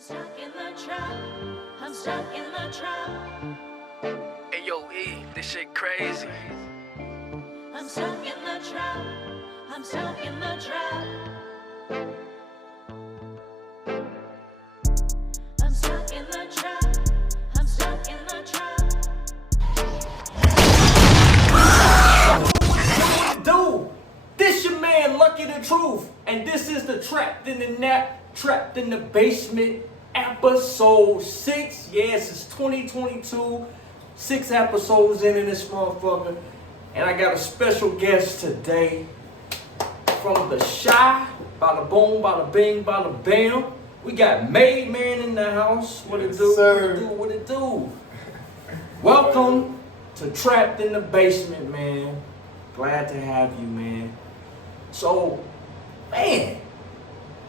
stuck in the trap. I'm stuck in the trap. Hey yo, E, this shit crazy. I'm stuck in the trap. I'm stuck in the trap. I'm stuck in the trap. I'm stuck in the trap. Dude, this your man Lucky the Truth, and this is the Trapped in the Nap, Trapped in the Basement, episode 6. Yes, it's 2022, 6 episodes in this motherfucker, and I got a special guest today from the Chi, bada boom, bada bing, bada bam. We got Made Man in the house. What it do? Sir. What it do? Welcome to Trapped in the Basement, man. Glad to have you, man. So, man,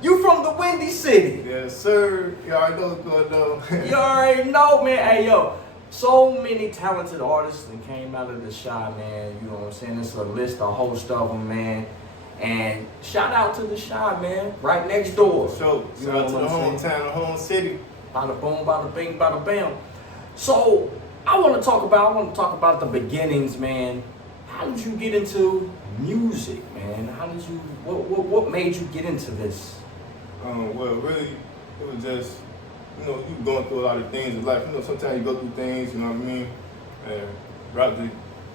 you from the Windy City. Yes, sir. You already know what's going on. You already know, man. Hey, yo, so many talented artists that came out of the Chi, man. You know what I'm saying? It's a list, a host of them, man. And shout out to the Chi, man. Right next door. So, You shout know out to what the I'm saying? hometown, the home city. Bada boom, bada bing, bada bam. So, I want to talk about the beginnings, man. How did you get into music, man? What made you get into this? Well, really, it was just, you going through a lot of things in life. Sometimes you go through things, you know what I mean? And rap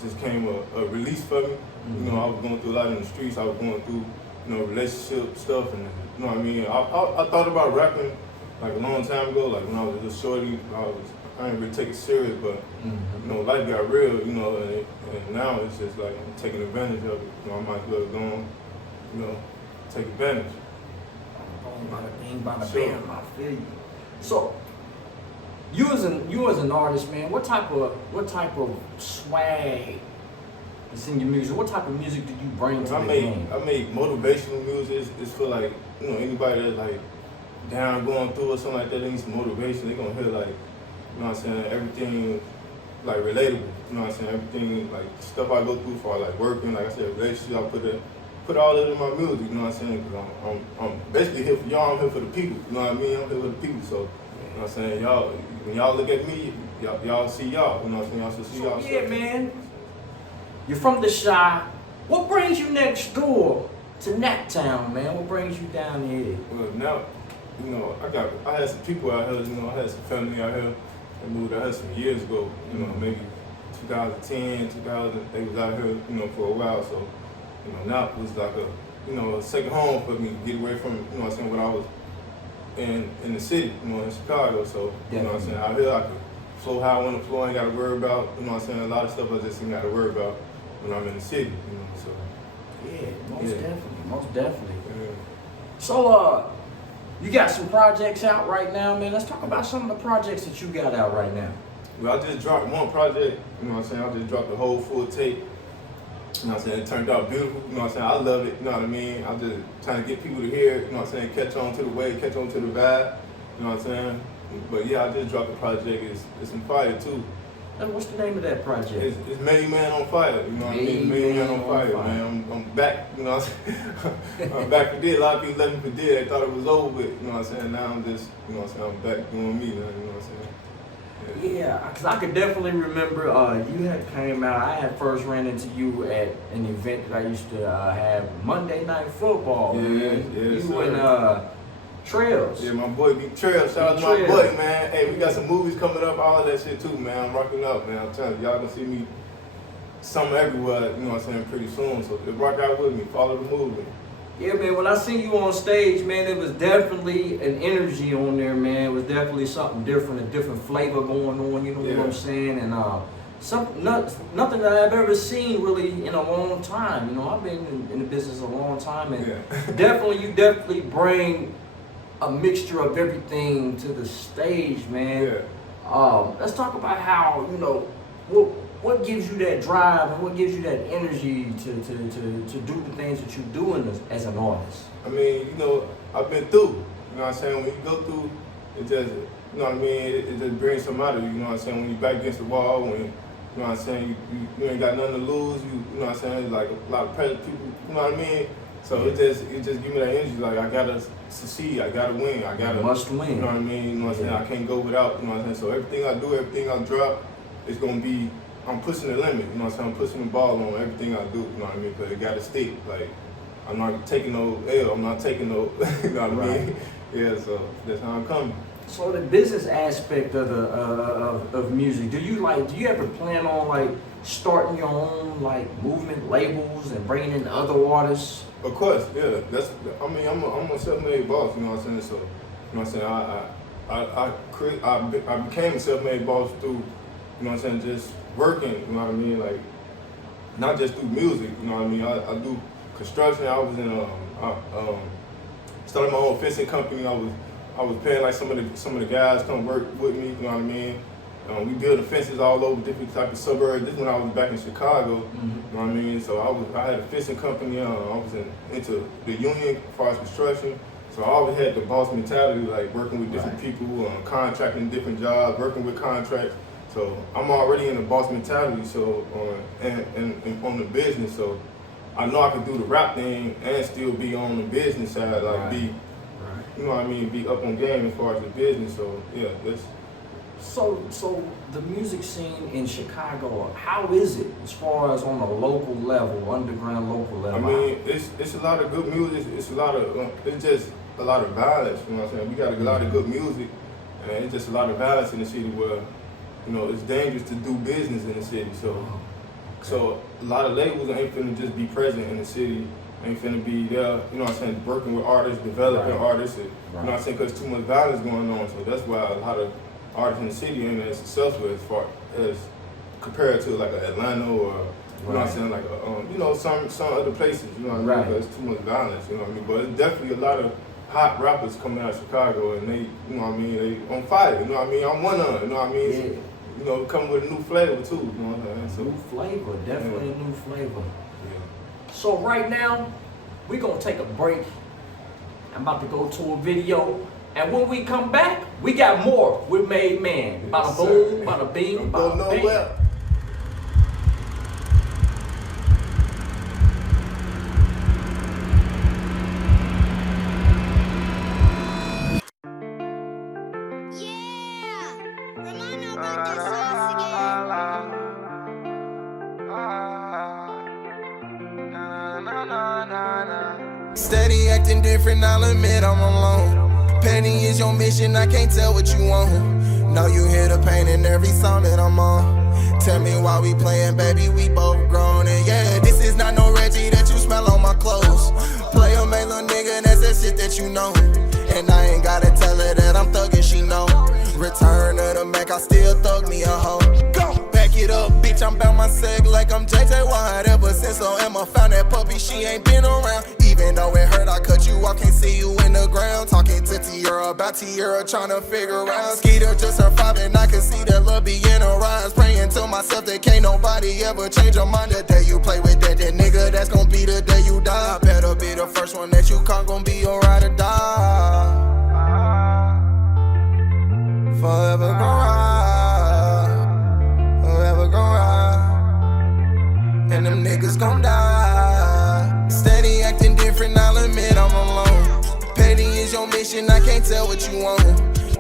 just came a release for me. Mm-hmm. I was going through a lot in the streets. I was going through, relationship stuff, and you know what I mean? I thought about rapping like a long time ago, like when I was just shorty. I didn't really take it serious, but life got real, and now it's just like I'm taking advantage of it. I might as well go on, take advantage. Bada bing, bada Sure. bam. I feel you. So, you as an artist, man, what type of swag is in your music? What type of music did you bring to the game? I make motivational music. It's for like, anybody that's like down, going through or something like that, they need some motivation. They're gonna hear like, everything like relatable. Everything like stuff I go through for like working, like I said, relationship. I put all that in my music. Because I'm basically here for y'all. I'm here for the people. You know what I mean? I'm here for the people. So, y'all, when y'all look at me, y'all see y'all. Y'all should see y'all. Yeah, man. You're from the Chi. What brings you next door to Naptown, man? What brings you down here? Well, now, I had some people out here, I had some family out here that moved out here some years ago, maybe 2010, 2000, they was out here, for a while, so, now it was like a second home for me to get away from, when I was in the city, in Chicago, so, out here I could flow how I want to flow, I ain't got to worry about, a lot of stuff I just ain't got to worry about when I'm in the city, so. Yeah, most definitely. Yeah. So, you got some projects out right now, man. Let's talk about some of the projects that you got out right now. Well, I just dropped one project, I just dropped the whole full tape. It turned out beautiful, I love it, I'm just trying to get people to hear it, catch on to the wave, catch on to the vibe, But yeah, I just dropped the project, it's some fire too. And what's the name of that project? It's Made Man on Fire, Made Man on Fire, man. I'm back, I'm back for dead. A lot of people left me for dead, they thought it was over with, Now I'm just, I'm back doing me, Yeah, because I could definitely remember you had came out. I had first ran into you at an event that I used to have, Monday Night Football. Man. Yes, You sir. and Trails. Yeah, my boy Big Trail. Shout out to my boy, man. Hey, we got some movies coming up, all of that shit too, man. I'm rocking up, man. I'm telling you, y'all gonna see me somewhere everywhere, pretty soon. So rock out with me, follow the movement. Yeah, man, when I seen you on stage, man, it was definitely an energy on there, man. It was definitely something different, a different flavor going on, you know what I'm saying? And nothing that I've ever seen really in a long time. I've been in the business a long time, and you definitely bring a mixture of everything to the stage, man. Yeah. Let's talk about how, what gives you that drive and what gives you that energy to do the things that you're doing as an artist? I mean, I've been through. When you go through, it just, it just brings something out of you. When you're back against the wall, when you ain't got nothing to lose. Like a lot of pressure people. So it just give me that energy. Like I gotta succeed, I gotta win, I gotta must win. You know what I mean? You know what I'm saying? I can't go without. You know what I'm saying? So everything I do, everything I drop, it's gonna be. I'm pushing the limit. You know what I'm saying? I'm pushing the ball on everything I do. You know what I mean? But it gotta stick. Like I'm not taking no L. I'm not taking no. You know what I mean? Yeah. So that's how I'm coming. So the business aspect of the of music, do you ever plan on like starting your own like movement labels and bringing in other artists? Of course, yeah. I'm a self-made boss. You know what I'm saying? So, you know what I'm saying? I became a self-made boss through, you know what I'm saying, just working. You know what I mean? Like, not just through music. You know what I mean? I do construction. I was in started my own fencing company. I was paying like some of the guys come work with me. You know what I mean? We building fences all over different type of suburbs. This is when I was back in Chicago. Mm-hmm. You know what I mean? So I had a fishing company. I was into the union as far as construction. So I always had the boss mentality, like working with different people, contracting different jobs, working with contracts. So I'm already in the boss mentality. So and on the business. So I know I can do the rap thing and still be on the business side, like be, you know what I mean, be up on game as far as the business. So yeah, that's. So the music scene in Chicago, how is it as far as on a local level, underground local level? I mean, it's a lot of good music. It's a lot of it's just a lot of violence. You know what I'm saying? We got a lot of good music, and it's just a lot of violence in the city where, you know, it's dangerous to do business in the city. So a lot of labels ain't finna just be present in the city. Ain't finna be there. You know what I'm saying? Working with artists, developing artists. And, you know what I'm saying? Because too much violence going on. So that's why a lot of artists in the city ain't as successful as far as compared to like a Atlanta or you know what I'm saying, like you know, some other places, you know what I mean? Because it's too much violence, you know what I mean? But it's definitely a lot of hot rappers coming out of Chicago and they, you know what I mean, they on fire, you know what I mean? I'm one of them, you know what I mean? Yeah. You know, coming with a new flavor too, you know what I'm saying? So, new flavor, definitely a new flavor. Yeah. So right now, we're gonna take a break. I'm about to go to a video. And when we come back, we got more with Made Man. Bada boom, bada bing, bada bing. Steady acting different, I'll admit I'm alone. Petty is your mission, I can't tell what you want. Know you hear the pain in every song that I'm on. Tell me why we playing, baby, we both grown. And yeah, this is not no Reggie that you smell on my clothes. Play a main little nigga, that's that shit that you know. And I ain't gotta tell her that I'm thuggin', she know. Return of the Mac, I still thug me a hoe. Go! Back it up, bitch, I'm bout my seg like I'm JJ Watt. Ever since so Emma found that puppy, she ain't been around. Even though it hurt, I cut you, I can't see you in the ground. Talking to Tierra about Tierra, tryna figure out. Skeeter just survived and I can see that love be in her eyes. Praying to myself that can't nobody ever change her mind. The day you play with that nigga, that's gon' be the day you die. Better be the first one that you call, gon' be your ride or die. Forever gon' ride, forever gon' ride, and them niggas gon' die. Steady acting different, I'll admit I'm alone. Petty is your mission, I can't tell what you want.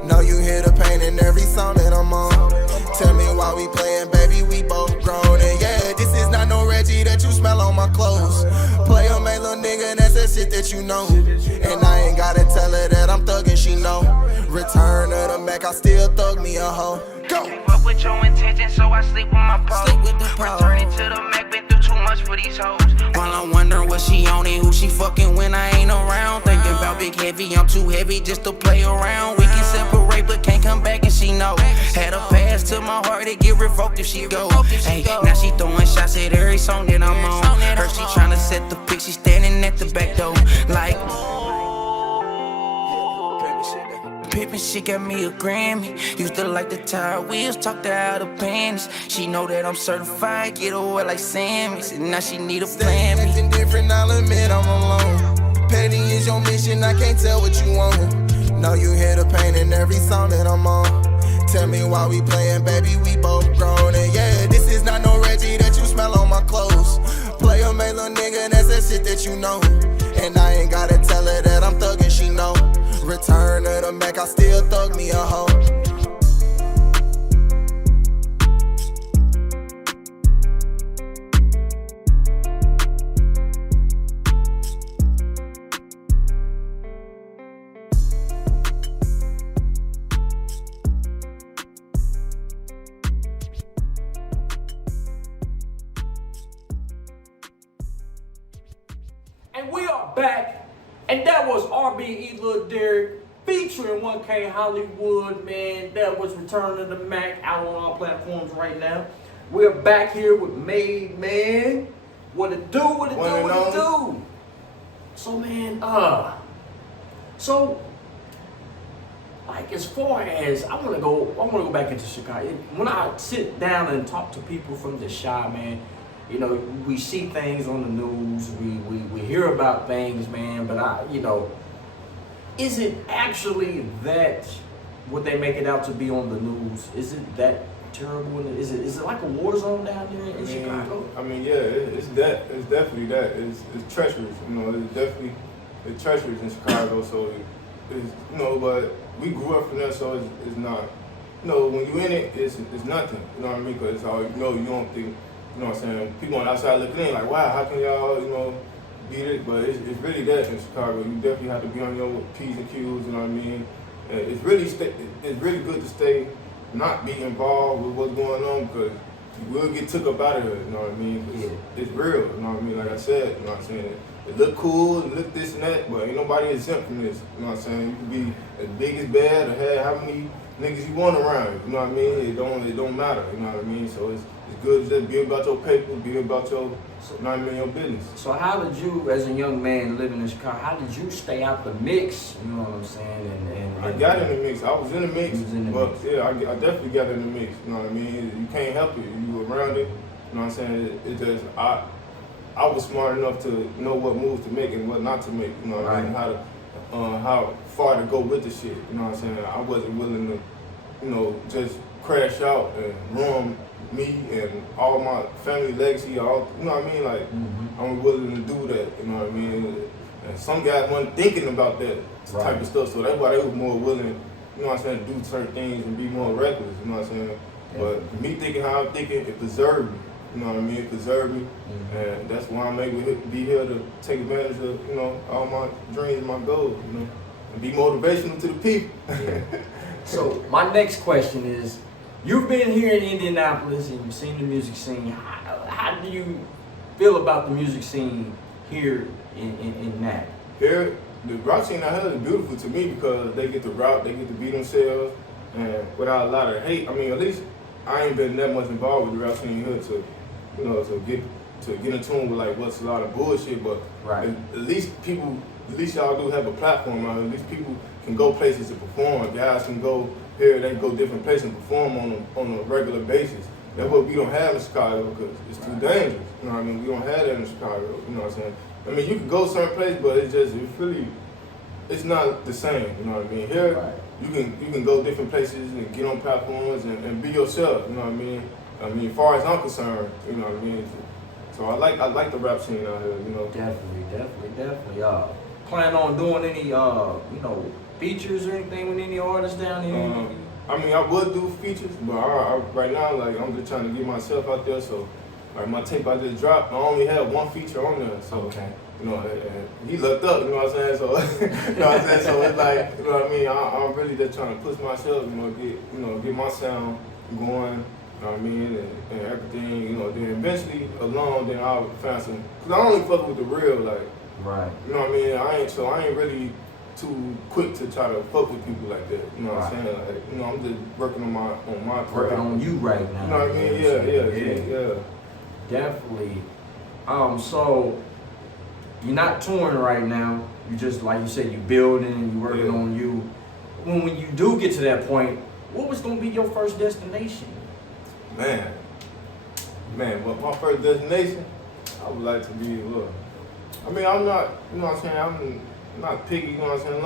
Know you hear the pain in every song that I'm on. Tell me why we playing, baby, we both grown. And yeah, this is not no Reggie that you smell on my clothes. Play a main little nigga, that's that shit that you know. And I ain't gotta tell her that I'm thuggin', she know. Return of the Mac, I still thug me a hoe. Go! Keep up with your intentions, so I sleep with my pole. Sleep with the pole. Returning to the Mac, been through too much for these hoes. While I'm wondering what she on and who she fucking when I ain't around. Thinking about Big Heavy, I'm too heavy just to play around. We can separate but can't come back and she know. Had a pass to my heart, it get revoked if she go. Hey, now she throwing shots at every song that I'm on. Her she tryna set the pic, she standing at the back door. Like Pippin' shit got me a Grammy. Used to like the tire wheels, talked her out of panties. She know that I'm certified, get away like Sammy. Said now she need a plan. Acting different, I'll admit I'm alone. Petty is your mission, I can't tell what you want. Know you hear the pain in every song that I'm on. Tell me why we playing, baby, we both grown. And yeah, this is not no Reggie that you smell on my clothes. Play a main little nigga, that's that shit that you know. And I ain't gotta tell her that I'm thuggin', she know. Return of the Mac, I still thug me a hoe. And we are back, and that was RBE Lil Derek featuring 1K Hollywood, man. That was Return of the Mac out on all platforms right now. We're back here with Made Man. What it do, what it do, what it do. So man, like as far as I wanna go back into Chicago. When I sit down and talk to people from the Chi, man, you know, we see things on the news, we hear about things, man, but is it actually that what they make it out to be on the news? Is it that terrible? Is it like a war zone down there in Chicago? I mean, yeah, it's definitely that. It's treacherous, it's treacherous in Chicago, so it's, but we grew up from there, so it's not, when you in it, it's nothing, you know what I mean, because it's all, you don't think, you know what I'm saying? People on the outside looking in like, wow, how can y'all, beat it? But it's really that in Chicago. You definitely have to be on your P's and Q's, you know what I mean? And it's really good to stay, not be involved with what's going on, because you will get took up out of it, you know what I mean? It's real, you know what I mean? Like I said, you know what I'm saying? It look cool, it look this and that, but ain't nobody exempt from this, you know what I'm saying? You can be as big as bad or have how many niggas you want around, you know what I mean? It don't matter, you know what I mean? So it's good to just be about your paper, be about your, you know what I mean, your business. So how did you, as a young man living in Chicago, how did you stay out the mix? You know what I'm saying? And I got in the mix. I was in the mix, but mix. Yeah, I definitely got in the mix. You know what I mean? You can't help it. You around it. You know what I'm saying? It just I was smart enough to know what moves to make and what not to make. You know what I mean? How far to go with the shit. You know what I'm saying? I wasn't willing to, just crash out and ruin me and all my family legacy. You know what I mean? Like I'm willing to do that. You know what I mean? And some guys weren't thinking about that type of stuff, so that's why they was more willing, you know what I'm saying, to do certain things and be more reckless, you know what I'm saying? Yeah. But me thinking how I'm thinking, it preserved me, you know what I mean? It preserved me, and that's why I'm able to be here to take advantage of, all my dreams, my goals, and be motivational to the people. Yeah. So my next question is, you've been here in Indianapolis and you've seen the music scene. How do you feel about the music scene here in Nap? Here, the rap scene out here is beautiful to me because they get to rap, they get to be themselves, and without a lot of hate. I mean, at least I ain't been that much involved with the rap scene here to get in tune with like what's a lot of bullshit. But at least y'all do have a platform out here. At least people can go places to perform. Guys can go here, they can go different places and perform on a regular basis. That's what we don't have in Chicago because it's too dangerous. You know what I mean? We don't have that in Chicago. You know what I'm saying? I mean, you can go certain places, but it's not the same. You know what I mean? Here, you can go different places and get on platforms and be yourself. You know what I mean? I mean, as far as I'm concerned, you know what I mean. So I like the rap scene out here. Definitely. Plan on doing any features or anything with any artists down here? I mean, I would do features, but right now, like, I'm just trying to get myself out there. So, like, my tape I just dropped, I only had one feature on there. So, he looked up, you know what I'm saying? So, So it's like, you know what I mean? I'm really just trying to push myself, get my sound going, you know what I mean? And everything, then eventually along, then I'll find some, because I only fuck with the real, like, you know what I mean? I ain't really too quick to try to fuck with people like that. You know what I'm saying? Like, I'm just working on my craft. Working on you right now. You know what I mean? Yeah. Definitely. So you're not touring right now. You just, like you said, you building and you working on you. When you do get to that point, what was gonna be your first destination? Man, but my first destination, I would like to be I mean, I'm not, you know what I'm saying, I'm not picky, you know what I'm saying, as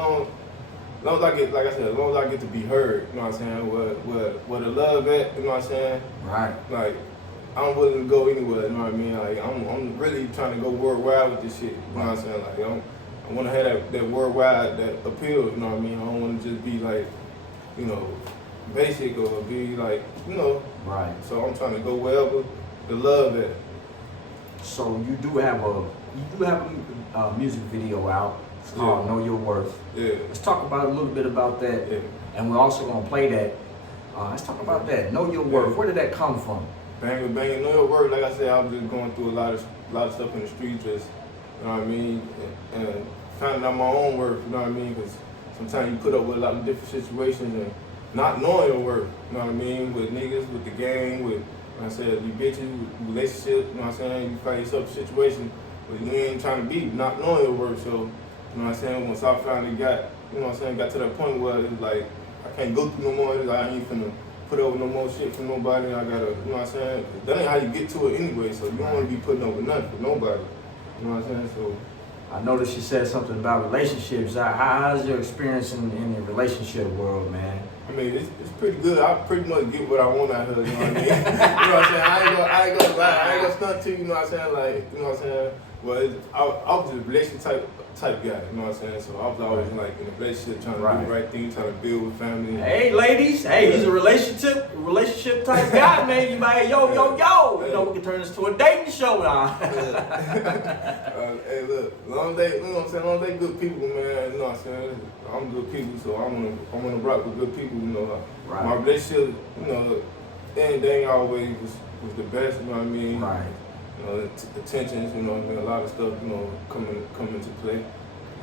long as I get, like I said, as long as I get to be heard, you know what I'm saying, where the love at, you know what I'm saying? Right. Like, I'm willing to go anywhere, you know what I mean? Like, I'm really trying to go worldwide with this shit, you know what I'm saying? Like, I want to have that worldwide that appeal. You know what I mean? I don't want to just be like, you know, basic or be like, you know. Right. So I'm trying to go wherever the love at. So you do have a music video out. It's called Know Your Worth. Yeah. Let's talk about a little bit about that. Yeah. And we're also gonna play that. Let's talk about that. Know Your Worth. Where did that come from? Bang, know your worth. Like I said, I was just going through a lot of stuff in the streets, just, you know what I mean, and finding out my own worth. You know what I mean? Because sometimes you put up with a lot of different situations and not knowing your worth. You know what I mean? With niggas, with the gang, with, like I said, you bitches, with relationships. You know what I'm saying? You find yourself in a situation where you ain't trying to be, not knowing your worth. So, you know what I'm saying? Once I finally got, you know what I'm saying, got to that point where it was like, I can't go through no more. It's like I ain't finna put over no more shit from nobody. I gotta, you know what I'm saying? That ain't how you get to it anyway, so you don't want to be putting over nothing for nobody. You know what I'm saying? So I noticed you said something about relationships. How's your experience in the relationship world, man? I mean, it's pretty good. I pretty much get what I want out here, you know what I mean? You know what I'm saying? I ain't gonna lie, I ain't gonna stunt to you, you know what I'm saying? Like, you know what I'm saying? Well, I was a relationship type guy, you know what I'm saying? So I was always like in a relationship, trying to do the right thing, trying to build with family. Hey, ladies, he's a relationship type guy, man. You might, yo. You know, we can turn this to a dating show now. Hey, look, long day, you know what I'm saying? Long day, good people, man. You know what I'm saying? I'm good people, so I wanna rock with good people. You know, my relationship, you know, anything always was the best. You know what I mean? Right. You know, the tensions, you know what I mean? A lot of stuff, you know, come into play. You know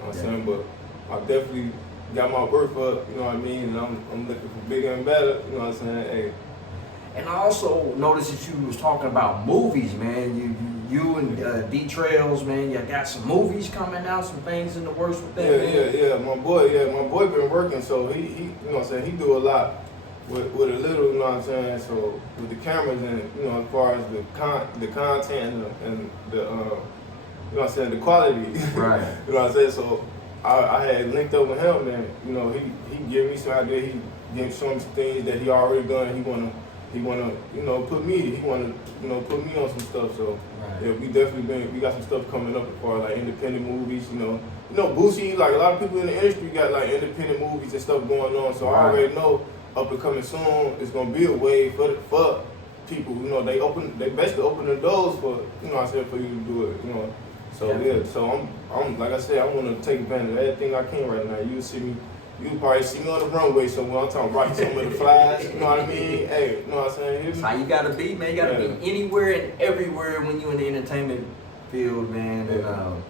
what I'm saying? But I definitely got my worth up. You know what I mean? And I'm looking for bigger and better. You know what I'm saying? Hey. And I also noticed that you was talking about movies, man. You and D-Trails, man, you got some movies coming out, some things in the works with that. Yeah. My boy been working, so he you know what I'm saying, he do a lot with a little, you know what I'm saying. So with the cameras and, you know, as far as the content and the you know what I'm saying, the quality. Right. You know what I'm saying? So I had linked up with him, and you know, he gave me some idea. He showed me some things that he already done. He wanna, you know, put me on some stuff. So yeah, we got some stuff coming up as far as like independent movies. You know, Boosie, like a lot of people in the industry got like independent movies and stuff going on. So I already know up and coming soon, it's gonna be a way for people. You know, they basically open the doors for, you know what I'm saying, for you to do it. You know, so yeah. So I'm like I said, I want to take advantage of everything I can right now. You probably see me on the runway somewhere. I'm talking right some of the flies. You know what I mean? Hey, you know what I'm saying? That's how you gotta be, man. You gotta be anywhere and everywhere when you're in the entertainment field, man. Yeah. And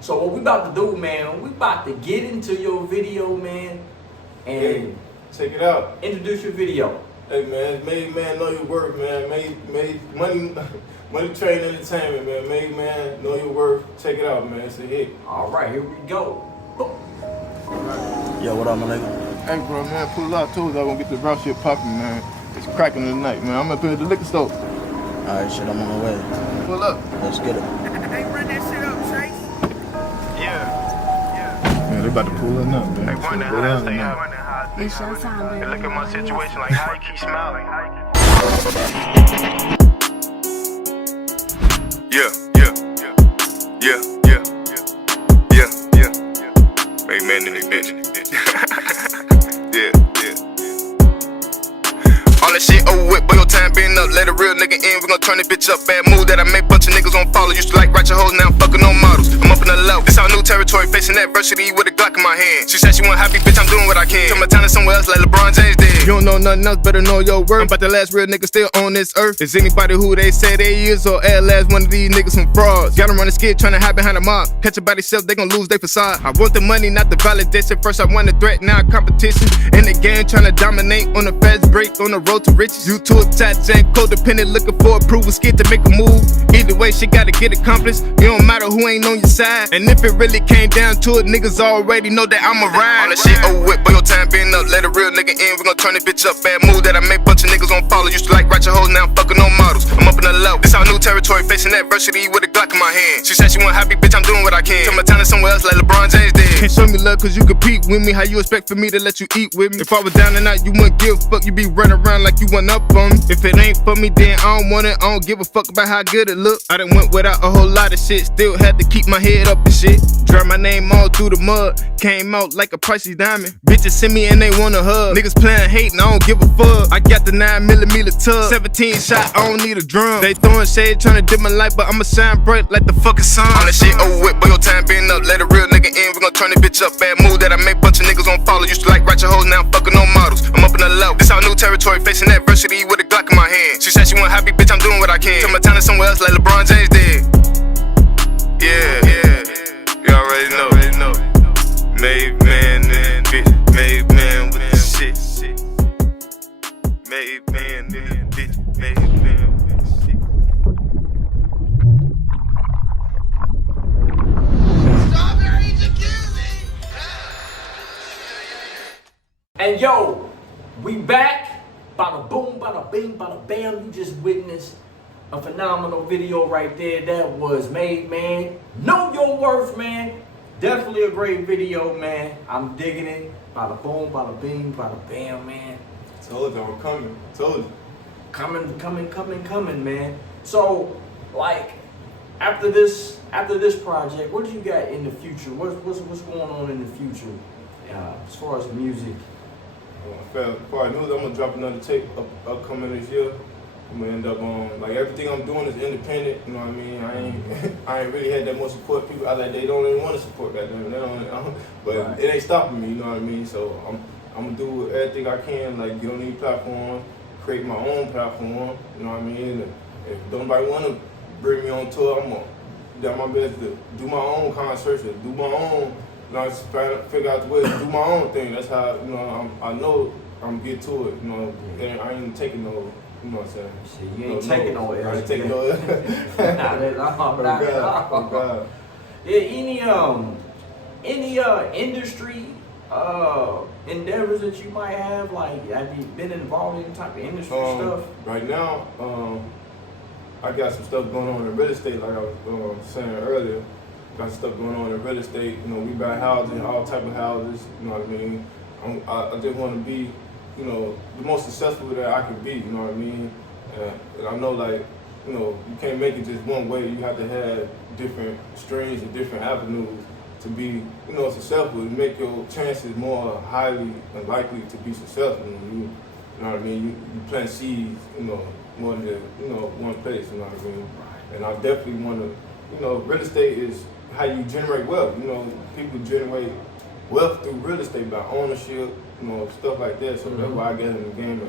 so what we about to do, man? We about to get into your video, man, and check it out. Introduce your video. Hey man, it's Made Man Know Your Worth, man. Made Money Train Entertainment, man. Made Man Know Your Worth. Check it out, man. It's a hit. All right, here we go. Yo, what up, my nigga? Hey, bro, man, pull up too. I'm gonna get the rough shit popping, man. It's cracking tonight, man. I'm up here at the liquor store. All right, shit, I'm on my way. Pull up. Let's get it. Hey, run that shit up, Chase. Yeah. Man, they about to pull it up, man. They wondering how I stay out. It's your time, baby. Look at my situation, like how you keep smiling. Yeah. Made man in the bitch. Yeah. All that shit over with, but your time been up. Let a real nigga in, we gon' turn this bitch up. Bad move that I make, bunch of niggas gon' follow. Used to like ratchet hoes, now I'm fucking on models. I'm up in the low. This our new territory, facing adversity with a Glock in my hand. She said she want happy, bitch, I'm doing what I can. Turn my talent somewhere else like LeBron James did. You don't know nothing else, better know your worth. I'm about the last real nigga still on this earth. Is anybody who they say they is, or at last one of these niggas some frauds? Gotta run a skid, tryna hide behind a mob. Catch a body self, they gon' lose their facade. I want the money, not the validation. First I want the threat, now competition. In the game, tryna dominate on the fast break, on the road to riches. You too attached and codependent, looking for approval, scared to make a move. Either way, shit gotta get accomplished. It don't matter who ain't on your side. And if it really came down to it, niggas already know that I'm a ride. All that shit over with, but your time been up. Let a real nigga in, we gon' turn turn this bitch up. Bad move that I made, bunch of niggas gon' follow. Used to like ratchet hoes, now I'm fucking on models. I'm up in the low. This our new territory, facing adversity with a Glock in my hand. She said she want happy, bitch, I'm doing what I can. Turn my talent somewhere else like LeBron James did. Can't show me love cause you compete with me. How you expect for me to let you eat with me? If I was down and out, you wouldn't give a fuck. You be running around like you want up on me. If it ain't for me, then I don't want it. I don't give a fuck about how good it look. I done went without a whole lot of shit. Still had to keep my head up and shit. Drown my name all through the mud. Came out like a pricey diamond. Bitches send me and they wanna hug. Niggas playing hatin', I don't give a fuck. I got the 9mm tub. 17 shot, I don't need a drum. They throwing shade, tryna dim my light, but I'ma shine bright like the fucking sun. All that shit over with, boy, your time been up. Let a real nigga in, we gon' turn this bitch up. Bad move that I make, bunch of niggas gon' follow. Used to like ratchet hoes, now I'm fucking on models. I'm up in the low. This our new territory, facing adversity with a Glock in my hand. She said she want happy, bitch, I'm doing what I can. Turn my talent somewhere else like LeBron James did. Yeah, you already know. Made man, bitch, made man with the shit. Made man, bitch, made man with the shit. Strawberry jacuzzi. And yo, we back. Bada boom, bada bing, bada bam. You just witnessed a phenomenal video right there. That was Made Man. Know your worth, man. Definitely a great video, man. I'm digging it. Bada boom, bada bing, bada bam, man. Told you I'm coming. Told you. Coming, man. So, like, after this project, what do you got in the future? What's going on in the future as far as music? As far as news, I'm gonna drop another tape upcoming this year. I'm gonna end up on like everything I'm doing is independent. You know what I mean? I ain't really had that much support. People they don't even want to support that. But Right. It ain't stopping me. You know what I mean? So I'm gonna do everything I can. Like get on these platforms, create my own platform. You know what I mean? And if nobody wanna bring me on tour, I'm gonna do my best to do my own concerts, do my own. You know, just figure out the way to do my own thing. That's how I know I'm get to it. You know, and I ain't taking no. You know what I'm saying? Shit, you ain't taking no L's. I ain't taking no L's. Not at all. Not at all. Oh God. Yeah, any industry endeavors that you might have? Like, have you been involved in any type of industry stuff? Right now, I got some stuff going on in real estate, like I was saying earlier. Got stuff going on in real estate. You know, we buy houses, all type of houses. You know what I mean? I just want to be, you know, the most successful that I can be. You know what I mean? And I know, like, you know, you can't make it just one way. You have to have different streams and different avenues to be, you know, successful. To make your chances more highly and likely to be successful. You know what I mean? You plant seeds, you know, more than one place. You know what I mean? And I definitely want to, you know, real estate is how you generate wealth. You know, people generate wealth through real estate by ownership, you know, stuff like that. So that's why I got in the game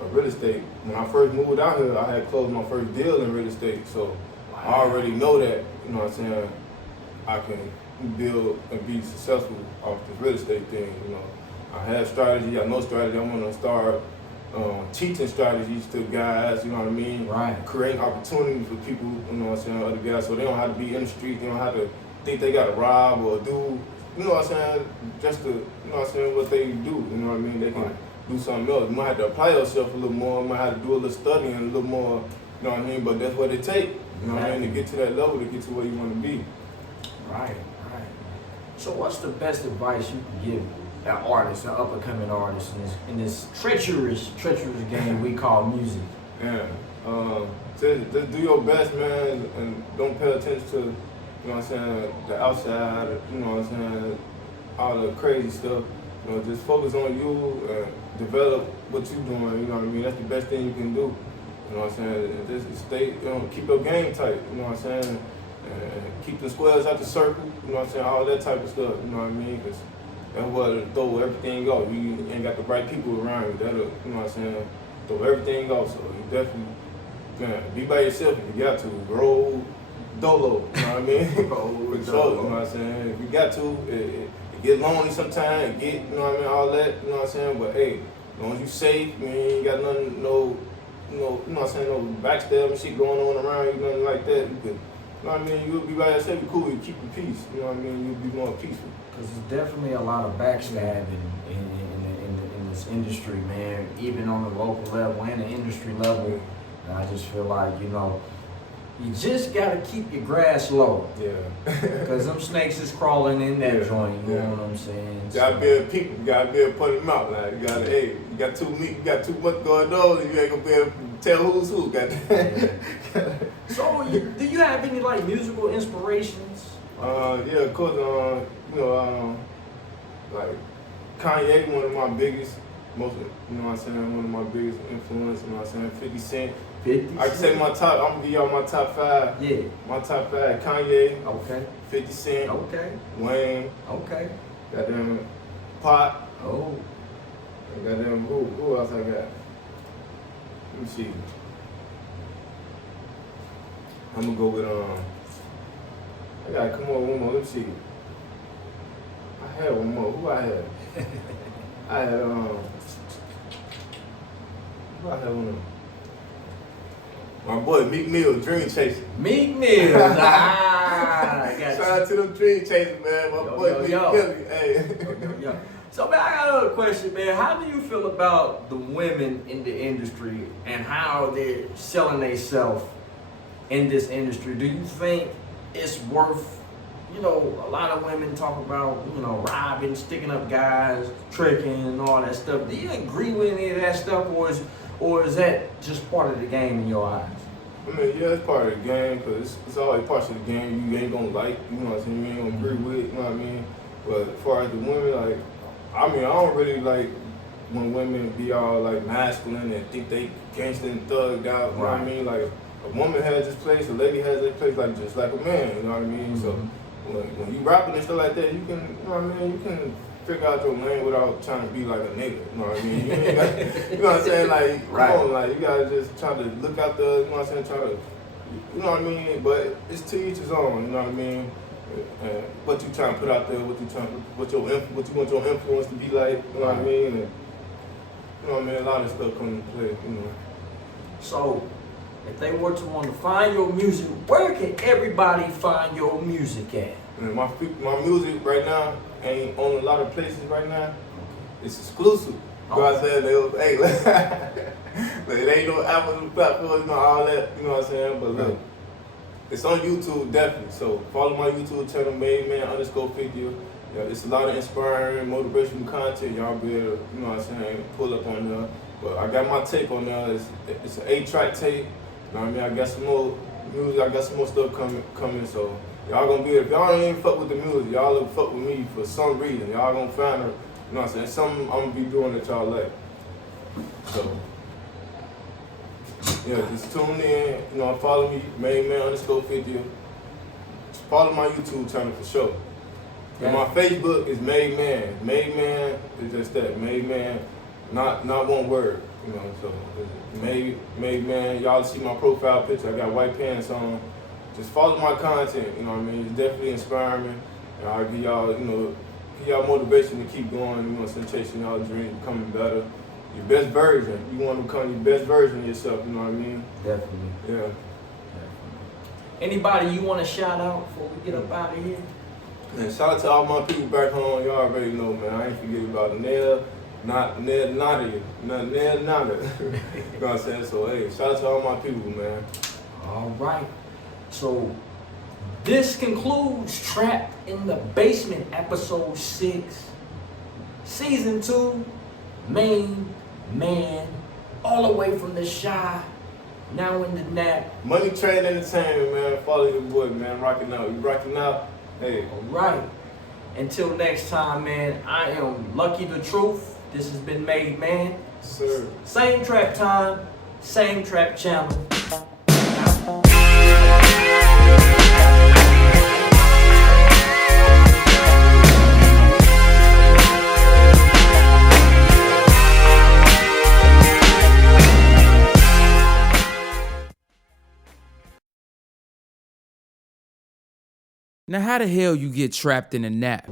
of real estate. When I first moved out here, I had closed my first deal in real estate. So I already know that, you know what I'm saying, I can build and be successful off this real estate thing. You know, I have strategy, I know strategy. I want to start teaching strategies to guys, you know what I mean? Right. Creating opportunities for people, you know what I'm saying, other guys, so they don't have to be in the street, they don't have to think they got to rob or do, you know what I'm saying, just to, you know what I'm saying, what they do, you know what I mean? They can do something else. You might have to apply yourself a little more, you might have to do a little studying a little more, you know what I mean? But that's what it takes, you know what I mean, to get to that level, to get to where you want to be. Right. So what's the best advice you can give an artist, an up-and-coming artist in this treacherous game we call music? Yeah. Just do your best, man, and don't pay attention to, you know what I'm saying, the outside, you know what I'm saying, all the crazy stuff. You know, just focus on you and develop what you're doing, you know what I mean? That's the best thing you can do. You know what I'm saying? Just stay, you know, keep your game tight, you know what I'm saying? And keep the squares out the circle, you know what I'm saying? All that type of stuff, you know what I mean? Because that's what throw everything off. You ain't got the right people around you. That'll, you know what I'm saying, throw everything off. So you definitely can be by yourself if you got to. Roll dolo, you know what I mean? For sure, you know what I'm saying? If you got to, it get lonely sometimes, it get, you know what I mean, all that, you know what I'm saying? But hey, as long as you safe, man, you ain't got nothing, no, you know what I'm saying, no backstab and shit going on around you, nothing like that. You could, you know what I mean, you'll be by yourself, you cool, you keep your peace, you know what I mean? You'll be more peaceful. Because there's definitely a lot of backstabbing in this this industry, man, even on the local level and the industry level. And I just feel like, you know, you just gotta keep your grass low. Yeah. Cause them snakes is crawling in that Yeah, joint, you yeah. know what I'm saying? You gotta be able to peep. You gotta be able to put them out. Like you gotta, hey, you got too much going on, and you ain't gonna be able to tell who's who. So, do you have any like musical inspirations? Yeah, of course. You know, like Kanye, one of my biggest, most, you know what I'm saying, one of my biggest influence. You know what I'm saying, 50 Cent. 50 I can say my top. I'm gonna give y'all my top 5. Yeah. My top 5: Kanye, Okay. 50 Cent, Okay. Wayne, Okay. goddamn Pop, Oh. and goddamn who else I got? Let me see. I'm gonna go with I gotta come up with one more. Let me see. I had one more. Who I had? I had who I had one of them? My boy Meek Mill, Dream Chaser. Meek Mill. I got Shout out to them Dream Chasers, man. My boy Meek Mill. Hey. Yeah. So, man, I got another question, man. How do you feel about the women in the industry and how they're selling themselves in this industry? Do you think it's worth, you know, a lot of women talk about, you know, robbing, sticking up guys, tricking, and all that stuff. Do you agree with any of that stuff, or is that just part of the game in your eyes? I mean, yeah, it's part of the game, because it's always parts of the game you ain't gonna like, you know what I'm saying, you ain't gonna agree with, you know what I mean? But as far as the women, like, I mean, I don't really like when women be all, like, masculine and think they gangsta and thugged out, you know what I mean? Like, a woman has this place, a lady has this place, like, just like a man, you know what I mean? So, when you rapping and stuff like that, you can, you know what I mean, you can figure out your lane without trying to be like a nigga, you know what I mean? You ain't got, you know what I'm saying? Like, Right. come on, like, you gotta just try to look out the, you know what I'm saying, try to, you know what I mean? But it's to each his own, you know what I mean? What you trying to put out there, what you want your influence to be like, you know what I mean? And, you know what I mean? A lot of stuff come into play, you know. So, if they were to want to find your music, where can everybody find your music at? And my music right now ain't on a lot of places right now. It's exclusive. You know what I'm saying? Hey, like, it ain't no Apple platform, you know, all that, you know what I'm saying? But look, it's on YouTube, definitely. So follow my YouTube channel, MadeMan_50. Yeah, it's a lot of inspiring, motivational content. Y'all be able to, you know what I'm saying, pull up on there. But I got my tape on there. It's an 8-track tape. You know what I mean? I got some more music, I got some more stuff coming. So y'all gonna be, if y'all ain't even fuck with the music, y'all will fuck with me for some reason. Y'all gonna find her, you know what I'm saying? Something I'm gonna be doing that y'all like. So, yeah, just tune in, you know, follow me, MadeMan_50. Follow my YouTube channel for sure. And my Facebook is Made Man. Made Man is just that, Made Man, not one word, you know, so Made Man. Y'all see my profile picture, I got white pants on. Just follow my content, you know what I mean? It's definitely inspiring me. And I'll give y'all, you know, give y'all motivation to keep going, you know, chasing y'all dreams, becoming better. Your best version. You want to become your best version of yourself, you know what I mean? Definitely. Yeah. Anybody you want to shout out before we get up out of here? And shout out to all my people back home. Y'all already know, man. I ain't forget about Ned, Nada. You know what I'm saying? So, hey, shout out to all my people, man. All right. So, this concludes Trapped in the Basement, episode 6, season 2, Main Man, all the way from the Shy, now in the Nap. Money Train Entertainment, man. Follow your boy, man. Rocking out. You rocking out? Hey. All right. Until next time, man, I am Lucky the Truth. This has been Made Man. Sir. Same trap time, same trap channel. Now, how the hell you get trapped in a nap?